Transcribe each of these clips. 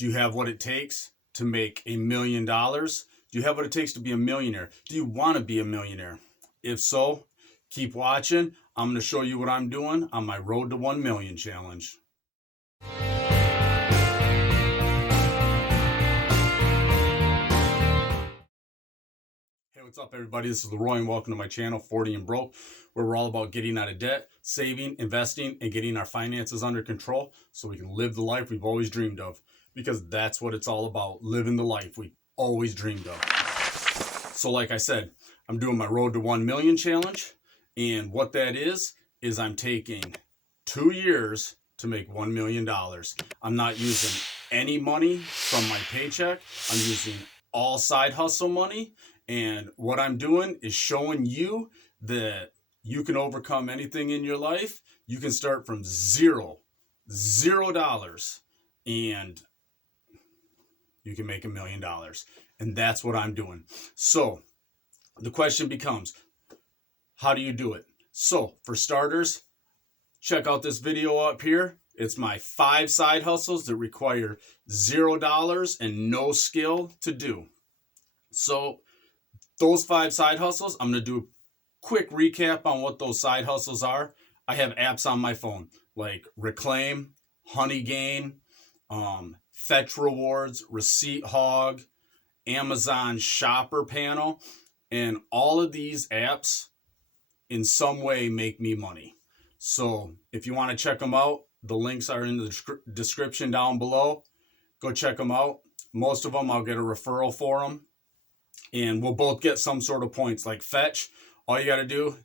Do you have what it takes to make $1 million? Do you have what it takes to be a millionaire? Do you want to be a millionaire? If so, keep watching. I'm going to show you what I'm doing on my Road to 1 Million challenge. Hey, what's up, everybody? This is Leroy, and welcome to my channel, 40 and Broke, where we're all about getting out of debt, saving, investing, and getting our finances under control so we can live the life we've always dreamed of. Because that's what it's all about, living the life we always dreamed of. So like I said, I'm doing my Road to 1 Million challenge. And what that is I'm taking 2 years to make $1 million. I'm not using any money from my paycheck. I'm using all side hustle money. And what I'm doing is showing you that you can overcome anything in your life. You can start from $0, and you can make $1 million. And that's what I'm doing. So the question becomes, how do you do it? So for starters, check out this video up here. It's my 5 side hustles that require $0 and no skill to do. So those 5 side hustles, I'm going to do a quick recap on what those side hustles are. I have apps on my phone like Reclaim, Honey Gain, Fetch Rewards, Receipt Hog, Amazon Shopper Panel, and all of these apps in some way make me money. So if you want to check them out, the links are in the description down below. Go check them out. Most of them I'll get a referral for them, and we'll both get some sort of points. Like Fetch, all you got to do,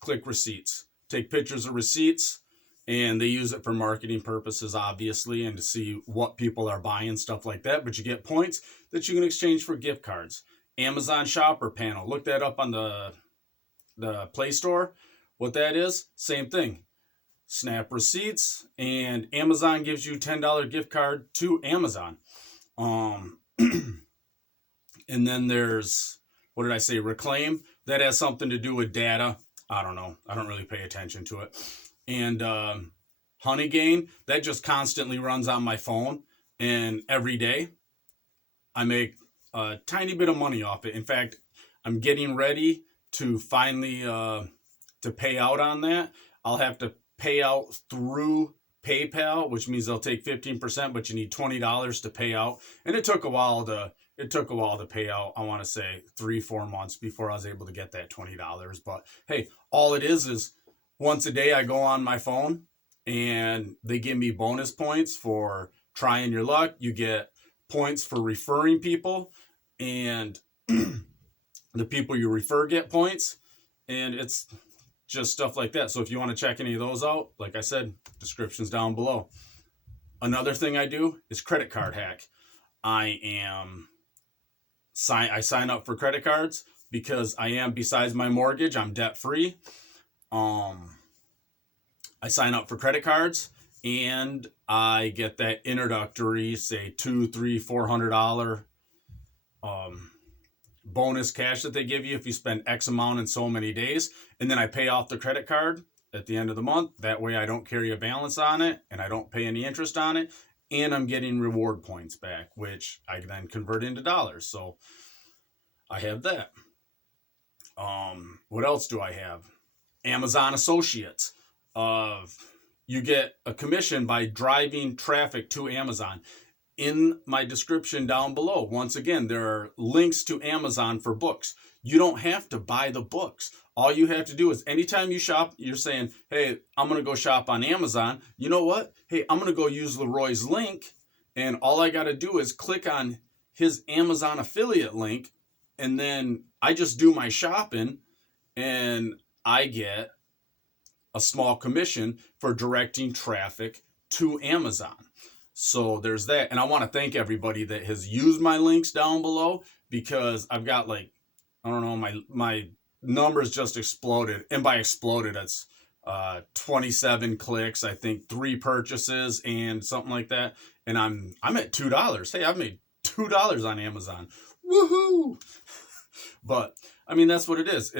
click receipts, take pictures of receipts, and they use it for marketing purposes, obviously, and to see what people are buying, stuff like that. But you get points that you can exchange for gift cards. Amazon Shopper Panel, look that up on the Play Store. What that is, same thing. Snap receipts, and Amazon gives you $10 gift card to Amazon. And then there's, what did I say, Reclaim. That has something to do with data. I don't know. I don't really pay attention to it. And Honey Gain, that just constantly runs on my phone. And every day, I make a tiny bit of money off it. In fact, I'm getting ready to finally to pay out on that. I'll have to pay out through PayPal, which means they'll take 15%, but you need $20 to pay out. And it took a while to pay out. I want to say 3-4 months before I was able to get that $20. But hey, all it is once a day I go on my phone and they give me bonus points for trying your luck. You get points for referring people, and the people you refer get points, and it's just stuff like that. So if you want to check any of those out, like I said, description's down below. Another thing I do is credit card hack. I sign up for credit cards because besides my mortgage, I'm debt free. I sign up for credit cards and I get that introductory, say $200, $300, $400 bonus cash that they give you if you spend X amount in so many days. And then I pay off the credit card at the end of the month. That way I don't carry a balance on it and I don't pay any interest on it. And I'm getting reward points back, which I then convert into dollars. So I have that. What else do I have? Amazon Associates. You get a commission by driving traffic to Amazon. In my description down below, once again, there are links to Amazon for books. You don't have to buy the books. All you have to do is anytime you shop, you're saying, hey, I'm going to go shop on Amazon. You know what? Hey, I'm going to go use Leroy's link. And all I got to do is click on his Amazon affiliate link. And then I just do my shopping and I get a small commission for directing traffic to Amazon. So there's that. And I want to thank everybody that has used my links down below, because I've got like, I don't know, my numbers just exploded. And by exploded, it's 27 clicks, I think 3 purchases and something like that. And I'm at $2. Hey, I've made $2 on Amazon. Woohoo! But I mean, that's what it is.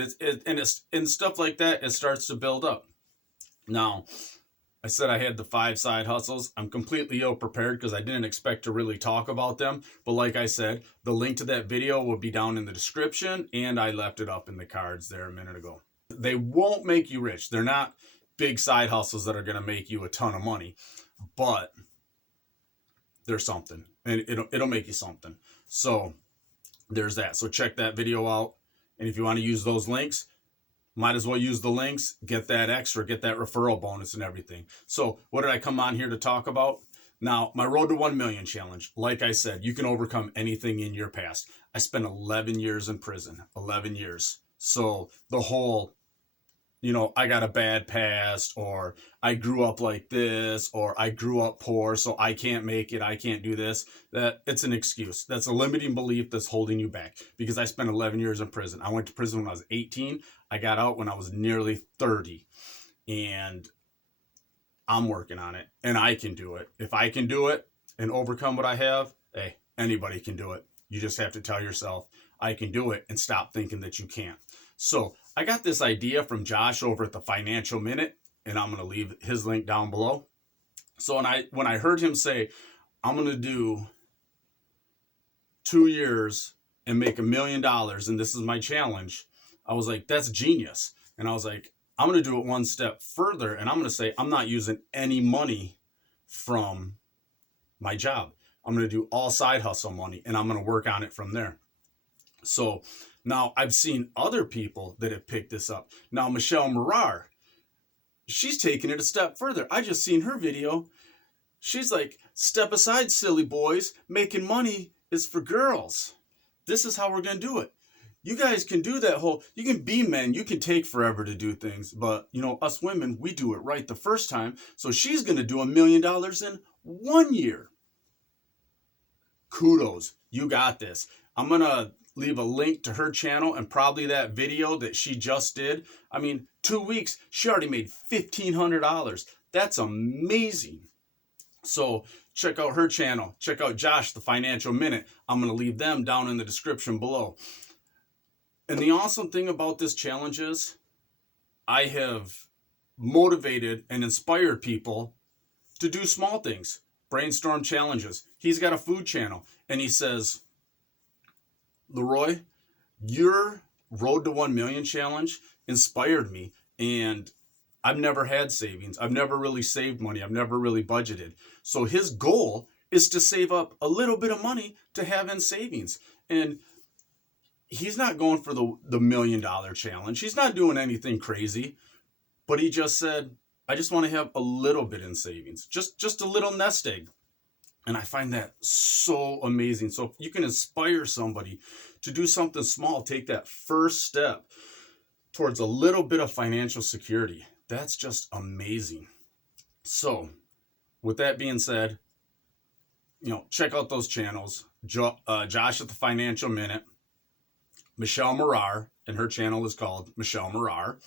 And stuff like that, it starts to build up. Now, I said I had the 5 side hustles. I'm completely ill prepared because I didn't expect to really talk about them. But like I said, the link to that video will be down in the description, and I left it up in the cards there a minute ago. They won't make you rich. They're not big side hustles that are going to make you a ton of money, but there's something, and it'll make you something. So there's that. So check that video out. And if you want to use those links, might as well use the links, get that extra, get that referral bonus and everything. So what did I come on here to talk about? Now, my Road to 1 Million challenge, like I said, you can overcome anything in your past. I spent 11 years in prison, 11 years. So the whole, I got a bad past, or I grew up like this, or I grew up poor, so I can't make it, I can't do this. That it's an excuse. That's a limiting belief that's holding you back, because I spent 11 years in prison. I went to prison when I was 18. I got out when I was nearly 30, and I'm working on it, and I can do it. If I can do it and overcome what I have, hey, anybody can do it. You just have to tell yourself, I can do it, and stop thinking that you can't. So I got this idea from Josh over at the Financial Minute, and I'm going to leave his link down below. So when I heard him say, I'm going to do 2 years and make $1 million, and this is my challenge, I was like, that's genius. And I was like, I'm going to do it one step further, and I'm going to say, I'm not using any money from my job. I'm going to do all side hustle money, and I'm going to work on it from there. So now I've seen other people that have picked this up. Now, Michelle Morar, she's taking it a step further. I just seen her video. She's like, step aside, silly boys. Making money is for girls. This is how we're going to do it. You guys can do that you can be men. You can take forever to do things. But, us women, we do it right the first time. So she's going to do $1 million in 1 year. Kudos. You got this. I'm going to leave a link to her channel and probably that video that she just did. 2 weeks, she already made $1,500. That's amazing. So check out her channel. Check out Josh, the Financial Minute. I'm going to leave them down in the description below. And the awesome thing about this challenge is I have motivated and inspired people to do small things. Brainstorm Challenges. He's got a food channel, and he says, Leroy, your Road to 1 Million challenge inspired me, and I've never had savings. I've never really saved money. I've never really budgeted. So his goal is to save up a little bit of money to have in savings. And he's not going for the $1 million challenge. He's not doing anything crazy, but he just said, I just want to have a little bit in savings, just a little nest egg. And I find that so amazing. So if you can inspire somebody to do something small, take that first step towards a little bit of financial security, that's just amazing. So with that being said, check out those channels. Josh at the Financial Minute, Michelle Morar, and her channel is called Michelle Morar,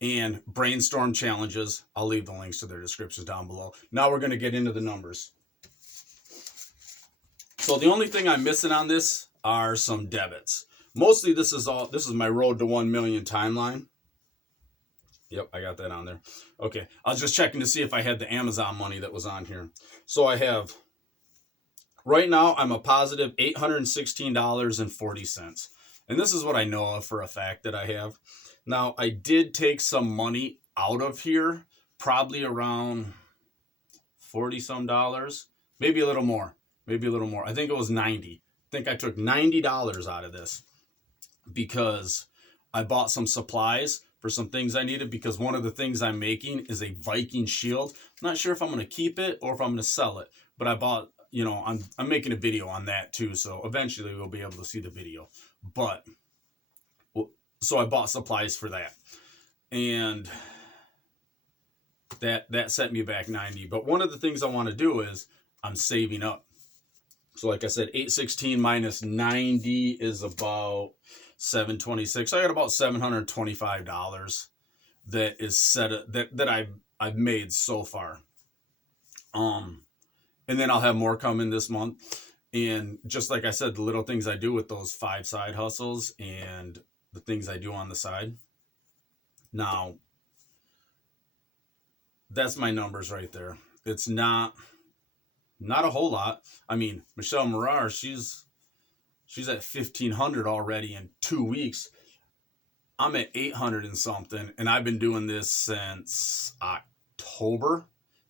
and Brainstorm Challenges. I'll leave the links to their descriptions down below. Now we're going to get into the numbers. So the only thing I'm missing on this are some debits. Mostly this is my Road to 1 Million timeline. Yep, I got that on there. Okay, I was just checking to see if I had the Amazon money that was on here. So I have, right now, I'm a positive $816.40. And this is what I know of for a fact that I have. Now, I did take some money out of here, probably around 40 some dollars, maybe a little more. I think it was 90. I think I took $90 out of this because I bought some supplies for some things I needed, because one of the things I'm making is a Viking shield. I'm not sure if I'm going to keep it or if I'm going to sell it, but I bought, I'm making a video on that too. So eventually we'll be able to see the video, so I bought supplies for that, and that set me back 90. But one of the things I want to do is I'm saving up. So like I said, 816 minus 90 is about 726. I got about $725 that is that I've made so far. And then I'll have more coming this month. And just like I said, the little things I do with those 5 side hustles and the things I do on the side. Now, that's my numbers right there. It's not a whole lot. I mean, Michelle Morar, she's at 1,500 already in 2 weeks. I'm at 800 and something, and I've been doing this since October.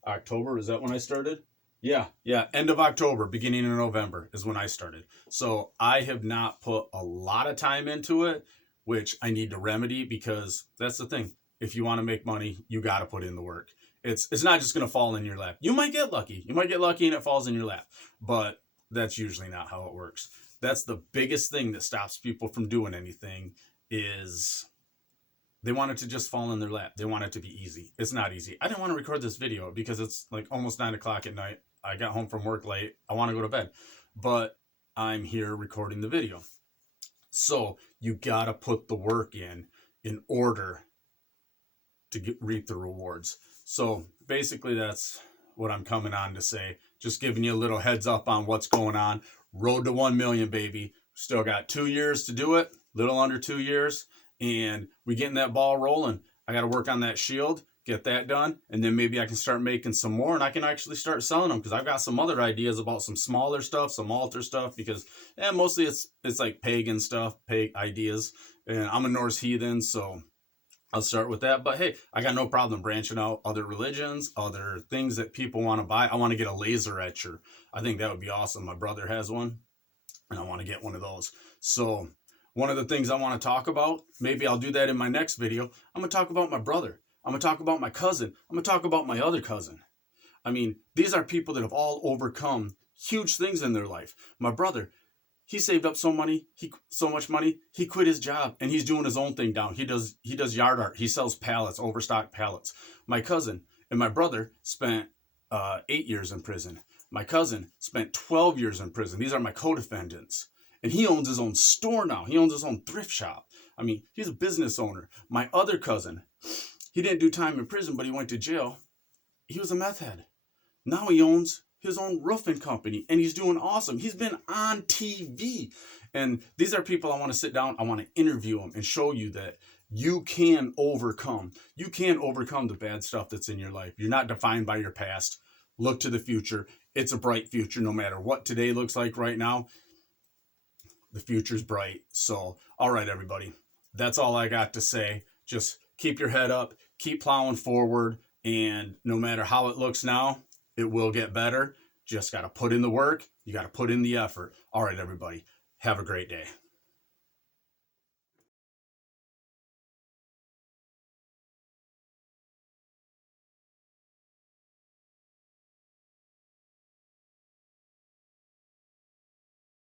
October, is that when I started? Yeah, end of October, beginning of November is when I started. So I have not put a lot of time into it, which I need to remedy, because that's the thing. If you want to make money, you got to put in the work. It's not just going to fall in your lap. You might get lucky. You might get lucky and it falls in your lap, but that's usually not how it works. That's the biggest thing that stops people from doing anything, is they want it to just fall in their lap. They want it to be easy. It's not easy. I didn't want to record this video because it's like almost 9 o'clock at night. I got home from work late. I want to go to bed, but I'm here recording the video. So you got to put the work in order to reap the rewards. So basically that's what I'm coming on to say. Just giving you a little heads up on what's going on. Road to 1 million, baby. Still got 2 years to do it, little under 2 years, and we getting that ball rolling. I got to work on that shield, get that done, and then maybe I can start making some more, and I can actually start selling them, because I've got some other ideas about some smaller stuff, some altar stuff, because mostly it's like pagan stuff, ideas, and I'm a Norse heathen, so I'll start with that. But hey, I got no problem branching out other religions, other things that people want to buy. I want to get a laser etcher. I think that would be awesome. My brother has one, and I want to get one of those. So one of the things I want to talk about, maybe I'll do that in my next video. I'm going to talk about my brother. I'm going to talk about my cousin. I'm going to talk about my other cousin. I mean, these are people that have all overcome huge things in their life. My brother, he saved up so much money, he quit his job, and he's doing his own thing down. He does yard art. He sells pallets, overstocked pallets. My cousin and my brother spent 8 years in prison. My cousin spent 12 years in prison. These are my co-defendants. And he owns his own store now. He owns his own thrift shop. I mean, he's a business owner. My other cousin, he didn't do time in prison, but he went to jail. He was a meth head. Now he owns his own roofing company, and he's doing awesome. He's been on TV. And these are people I want to sit down, I want to interview them and show you that you can overcome. You can overcome the bad stuff that's in your life. You're not defined by your past. Look to the future. It's a bright future, no matter what today looks like right now. The future's bright. So, all right, everybody. That's all I got to say. Just keep your head up, keep plowing forward, and no matter how it looks now, it will get better. Just got to put in the work. You got to put in the effort. All right, everybody. Have a great day.